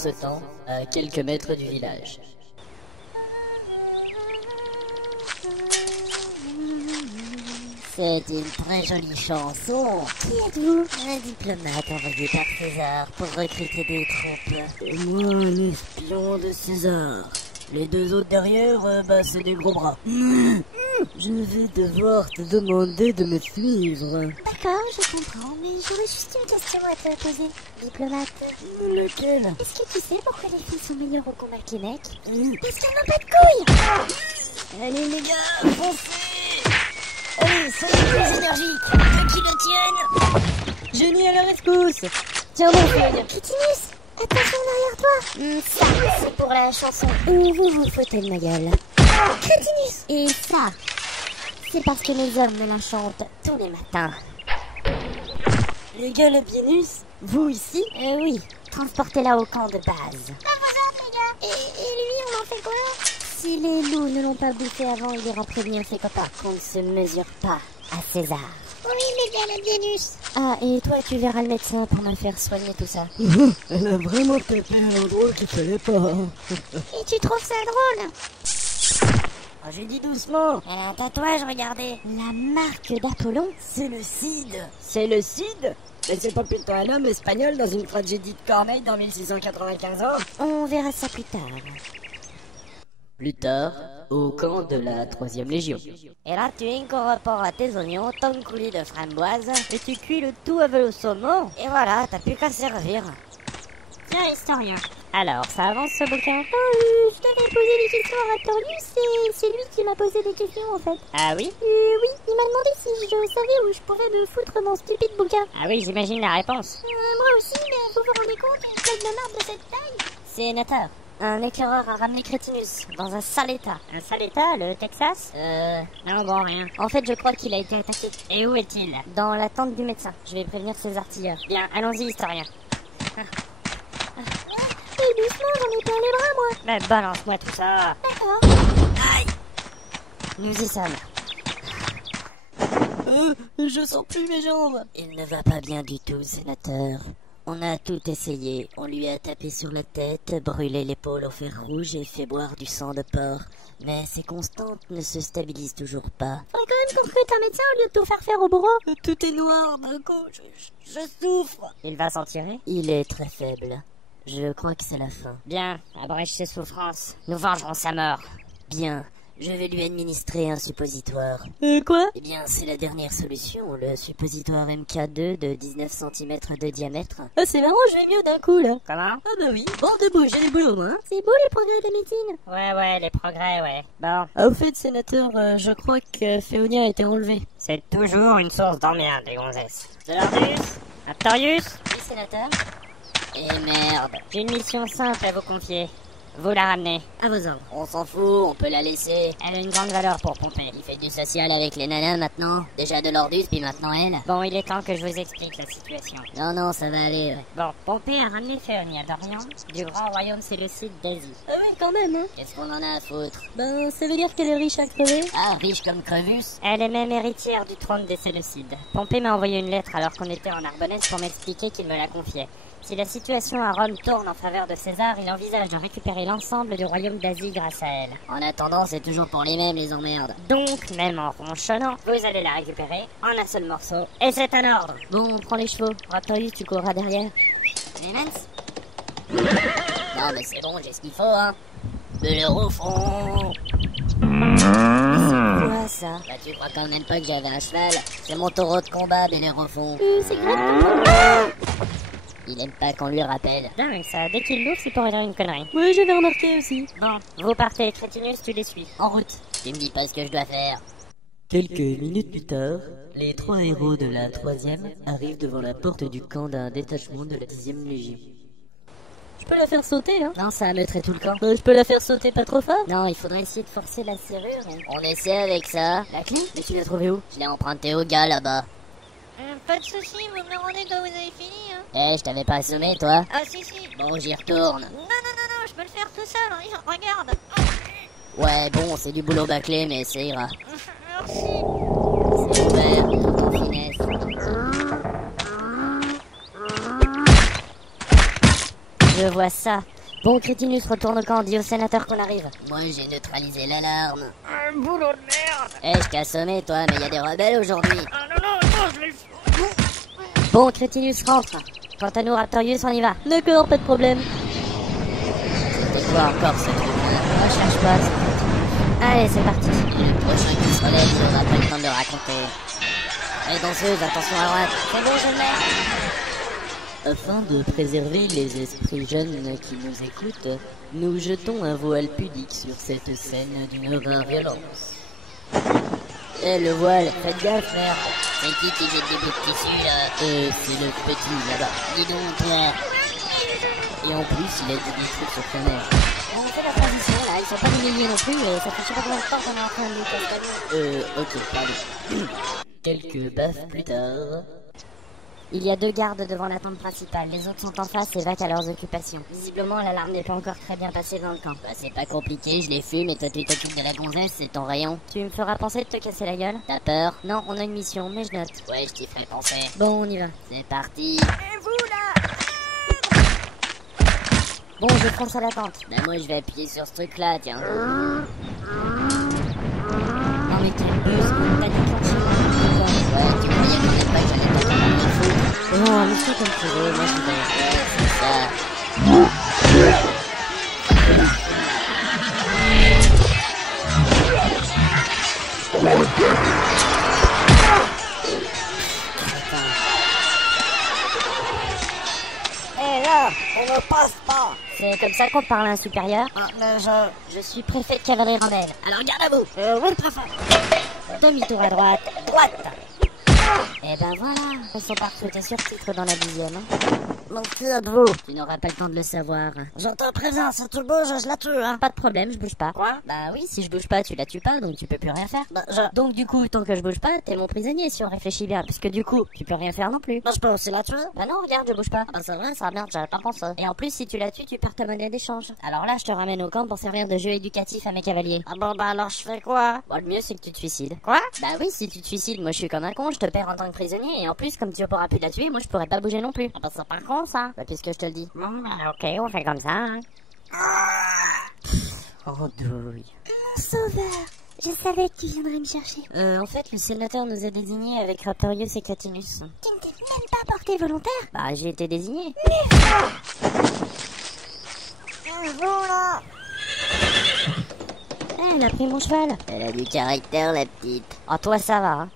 ce temps, à quelques mètres du village. C'est une très jolie chanson. Qui êtes-vous? Un diplomate envoyé par César pour recruter des troupes. Et moi, un espion de César. Les deux autres derrière, c'est des gros bras. Je vais devoir te demander de me suivre. D'accord, je comprends, mais j'aurais juste une question à te poser, diplomate. Lequel? Est-ce que tu sais pourquoi les filles sont meilleures au combat que les mecs? Parce qu'elles n'ont pas de couilles. Allez les gars, foncez! Allez, soyez plus énergiques! Ceux qui le tiennent! Génie à la rescousse! Tiens mon feuille! Crétinus, attention derrière toi. Ça, c'est pour la chanson. Où vous vous foutez de ma gueule. Crétinus. Et ça, c'est parce que les hommes me la chantent tous les matins. Les gars, le Bienus, vous ici? Oui, transportez-la au camp de base. Pas vous autres, les gars. Et lui, on en fait quoi? Si les loups ne l'ont pas bouffé avant, il ira prévenir ses copains qu'on ne se mesure pas à César. Oui, les gars, la Bienus. Ah, et toi, tu verras le médecin pour me faire soigner tout ça. Elle a vraiment tapé un endroit qu'il fallait pas. Et tu trouves ça drôle? Ah, j'ai dit doucement. Elle a un tatouage, regardez. La marque d'Apollon. C'est le Cid. C'est le Cid? Mais c'est pas plutôt un homme espagnol dans une tragédie de Corneille dans 1695 ans? On verra ça plus tard. Plus tard, au camp de la 3e Légion. Et là, tu incorpores tes oignons, ton coulis de framboise, et tu cuis le tout avec le saumon. Et voilà, t'as plus qu'à servir. Tiens, historien. Alors, ça avance ce bouquin? Je t'avais posé des questions à Raptorius et c'est lui qui m'a posé des questions en fait. Ah oui? Oui, il m'a demandé si je savais où je pouvais me foutre mon stupide bouquin. Ah oui, j'imagine la réponse. Moi aussi, mais vous vous rendez compte, une feuille de marbre de cette taille? Sénateur, un éclaireur a ramené Crétinus dans un sale état. Un sale état, le Texas? Non, bon, rien. En fait, je crois qu'il a été attaqué. Et où est-il? Dans la tente du médecin. Je vais prévenir ses artilleurs. Bien, allons-y, historien. Doucement, j'en ai plein les bras, moi. Mais balance-moi tout ça. D'accord. Aïe! Nous y sommes. Je sens plus mes jambes. Il ne va pas bien du tout, sénateur. On a tout essayé. On lui a tapé sur la tête, brûlé l'épaule au fer rouge et fait boire du sang de porc. Mais ses constantes ne se stabilisent toujours pas. Faudrait quand même qu'on recrute un médecin au lieu de tout faire au bourreau. Tout est noir d'un coup. Je souffre. Il va s'en tirer? Il est très faible. Je crois que c'est la fin. Bien, abrège ses souffrances. Nous vengerons sa mort. Bien, je vais lui administrer un suppositoire. Quoi? Eh bien, c'est la dernière solution, le suppositoire MK2 de 19 cm de diamètre. Ah, c'est marrant, je vais mieux d'un coup, là. Comment? Ah bah oui. Bon, debout, j'ai les boulots, hein. C'est beau les progrès de la médecine. Ouais, les progrès, ouais. Bon. Ah, au fait, sénateur, je crois que Féonia a été enlevée. C'est toujours une source d'emmerde, les gonzesses. Solarius? Raptorius? Oui, sénateur. Et merde. J'ai une mission simple à vous confier. Vous la ramenez. À vos ordres. On s'en fout, on peut la laisser. Elle a une grande valeur pour pomper. Il fait du social avec les nanas maintenant. Déjà de l'ordus, puis maintenant elle. Bon, il est temps que je vous explique la situation. Non, ça va aller. Ouais. Bon, Pompée a ramené Féonia d'Orient, du grand royaume séleucide d'Asie. Ah oui, quand même, hein. Qu'est-ce qu'on en a à foutre? Ben, ça veut dire qu'elle est riche à crever. Ah, riche comme Crevus? Elle est même héritière du trône des Séleucides. Pompée m'a envoyé une lettre alors qu'on était en Narbonnaise pour m'expliquer qu'il me la confiait. Si la situation à Rome tourne en faveur de César, il envisage de récupérer l'ensemble du royaume d'Asie grâce à elle. En attendant, c'est toujours pour les mêmes, les emmerdes. Donc, même en ronchonnant, vous allez la récupérer en un seul morceau. Et c'est un ordre. Bon, on prend les chevaux. Raptorius, tu courras derrière. Clémence? Non, mais c'est bon, j'ai ce qu'il faut, hein. De l'heure au front. Quoi, ça? Bah, tu crois quand même pas que j'avais un cheval? C'est mon taureau de combat, Bel au fond. C'est grave. Il aime pas qu'on lui rappelle. Dingue, ça. Dès qu'il l'ouvre, c'est pour dire une connerie. Oui, j'avais remarqué aussi. Bon, vous partez. Crétinus, tu les suis. En route. Tu me dis pas ce que je dois faire. Quelques minutes plus tard, les 3 héros de la 3e arrivent devant la porte du camp d'un détachement de la 10e Légion. Je peux la faire sauter, hein? Non, ça mettrait tout le camp. Je peux la faire sauter pas trop fort? Non, il faudrait essayer de forcer la serrure. On essaie avec ça. La clé? Mais tu l'as trouvée où? Je l'ai empruntée au gars là-bas. Pas de soucis, vous me rendez quand vous avez fini, hein. Je t'avais pas assommé, toi? Ah, si. Bon, j'y retourne. Non, je peux le faire tout seul, hein. Regarde. Ouais, bon, c'est du boulot bâclé, mais ça ira. Merci. C'est ouvert, tout en finesse. Je vois ça. Bon, Crétinus, retourne au camp, dis au sénateur qu'on arrive. Moi, j'ai neutralisé l'alarme. Un boulot de merde. Eh, je t'ai assommé, toi, mais y a des rebelles aujourd'hui. Ah non, je l'ai fait. Bon, Crétinus, rentre. Quant à nous, Raptorius, on y va. D'accord, pas de problème. C'est quoi encore ce truc-là? Ne cherche pas, c'est Crétinus. Allez, c'est parti. Et le prochain qui se relève, j'aurai pas le temps de le raconter. Allez, danseuse, attention à droite. C'est bon, je l'ai. Afin de préserver les esprits jeunes qui nous écoutent, nous jetons un voile pudique sur cette scène d'une rare violence. Eh, le voile, faites gaffe, frère. C'est qui jette des bouts de tissu, là? C'est le petit, là-bas. Dis donc, toi. Et en plus, il a dit des trucs sur sa mère. On fait la transition, là. Ils sont pas des milliers non plus, ça fait je sais pas combien de temps qu'on est en train de nous Ok, pardon. Quelques baffes plus tard... Il y a 2 gardes devant la tente principale, les autres sont en face et vaquent à leurs occupations. Visiblement, l'alarme n'est pas encore très bien passée dans le camp. Bah, c'est pas compliqué, je les fume et toi tu t'occupes de la gonzesse, c'est ton rayon. Tu me feras penser de te casser la gueule? T'as peur? Non, on a une mission, mais je note. Ouais, je t'y ferai penser. Bon, on y va. C'est parti. Et vous là? Bon, je fonce à la tente. Bah moi je vais appuyer sur ce truc là, tiens. Non mais quelle buzz, t'as déclenché Ouais, tu croyais quand même pas que j'allais pas t'en parler de fou. Non, mais c'est comme tu veux, moi je vais. Ouais, c'est ça. Eh là, on ne passe pas. C'est comme ça qu'on parle à un supérieur? Ah, mais Je suis préfet de cavalerie rebelle. Alors garde à vous. oui, le préfet. Demi-tour à droite. Droite. Et ben voilà, ils sont pas recrutés sur titre dans la 10e. Donc, qui êtes-vous? Tu n'auras pas le temps de le savoir. Je te préviens, si tu bouges, je la tue, hein. Pas de problème, je bouge pas. Quoi? Bah oui, si je bouge pas, tu la tues pas, donc tu peux plus rien faire. Bah, Donc du coup, tant que je bouge pas, t'es mon prisonnier si on réfléchit bien, puisque du coup, tu peux rien faire non plus. je peux aussi la tuer. Bah non, regarde, je bouge pas. Ah, bah, c'est vrai, ça, merde, j'avais pas pensé. Et en plus, si tu la tues, tu perds ta monnaie d'échange. Alors là, je te ramène au camp pour servir de jeu éducatif à mes cavaliers. Ah bon, bah alors je fais quoi? Bon, le mieux, c'est que tu te suicides. Quoi? Bah oui, si tu te suicides, moi je suis comme un con, je te perds en tant que prisonnier, et en plus, comme tu pourras plus la tuer, moi je pourrais pas bouger non plus. Ah, bah c'est pas con, ça. Bah puisque je te le dis. Bon, bah, Ok, on fait comme ça, hein. Oh douille. Sauveur, je savais que tu viendrais me chercher. En fait, le sénateur nous a désignés avec Raptorius et Crétinus. Tu ne t'es même pas porté volontaire? Bah, j'ai été désigné. vous là. Elle a pris mon cheval. Elle a du caractère, la petite. Oh, toi, ça va, hein.